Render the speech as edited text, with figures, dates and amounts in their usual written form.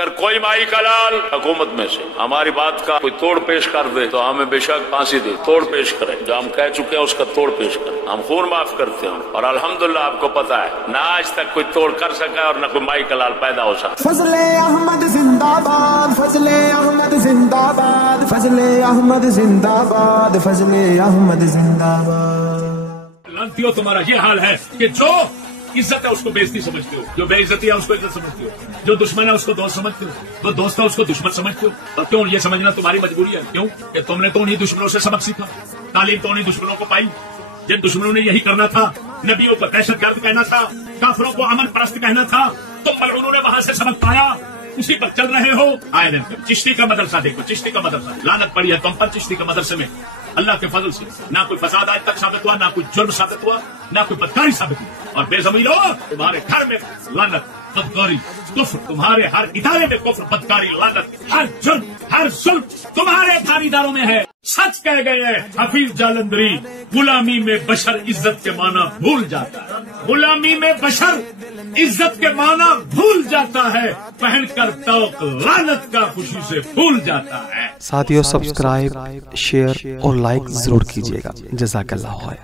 अगर कोई माई का लाल हुकूमत में से हमारी बात का कोई तोड़ पेश कर दे तो हमें बेशक फांसी दे, तोड़ पेश करें। जो हम कह चुके हैं उसका तोड़ पेश करें। हम खून माफ करते हैं और अल्हम्दुलिल्लाह आपको पता है ना आज तक कोई तोड़ कर सका और न कोई माई का लाल पैदा हो सका। फजले अहमद जिंदाबाद, फजले अहमद जिंदाबाद, फजले अहमद जिंदाबाद, फजले अहमद जिंदाबाद। लानतियों तुम्हारा ये हाल है कि जो इज्जत है उसको बेइज्जती समझते हो, जो बेइज्जती है उसको इज्जत समझते हो, जो दुश्मन है उसको दोस्त समझते हो, जो दोस्त है उसको दुश्मन समझते हो। और क्यों ये समझना तुम्हारी मजबूरी है? क्यों कि तुमने तो उन्हीं दुश्मनों से सबक सीखा, तालीम तो उन्हीं दुश्मनों को पाई। जिन दुश्मनों ने यही करना था, नबियों को दहशतगर्द कहना था, काफिरों को अमन परस्त कहना था, तो मलऊनों ने वहां से सबक पाया, उसी पर चल रहे हो। आए दिन चिश्ती का मदरसा देखो, चिश्ती का मदरसा लानत पड़ी है तुम पर। चिश्ती का मदरसे में अल्लाह के फजल से ना कोई फसाद आज तक साबित हुआ, ना कोई जुर्म साबित हुआ, ना कोई बदकारी साबित हुआ। और बेज़मीनो तुम्हारे घर में लानत, बदकारी, कुफ्र, तुम्हारे हर इदारे में कुफ्र, बदकारी, लानत, हर जुर्म, हर जुल्म तुम्हारे धारीदारों में है। सच कह गए हैं हफीज जालंधरी, गुलामी में बशर इज्जत के माना भूल जाता है। गुलामी में बशर इज्जत के माना भूल जाता है, पहनकर तौक लानत का खुशी से भूल जाता है। साथियों सब्सक्राइब, शेयर और लाइक जरूर कीजिएगा। जज़ाकल्लाह खैर।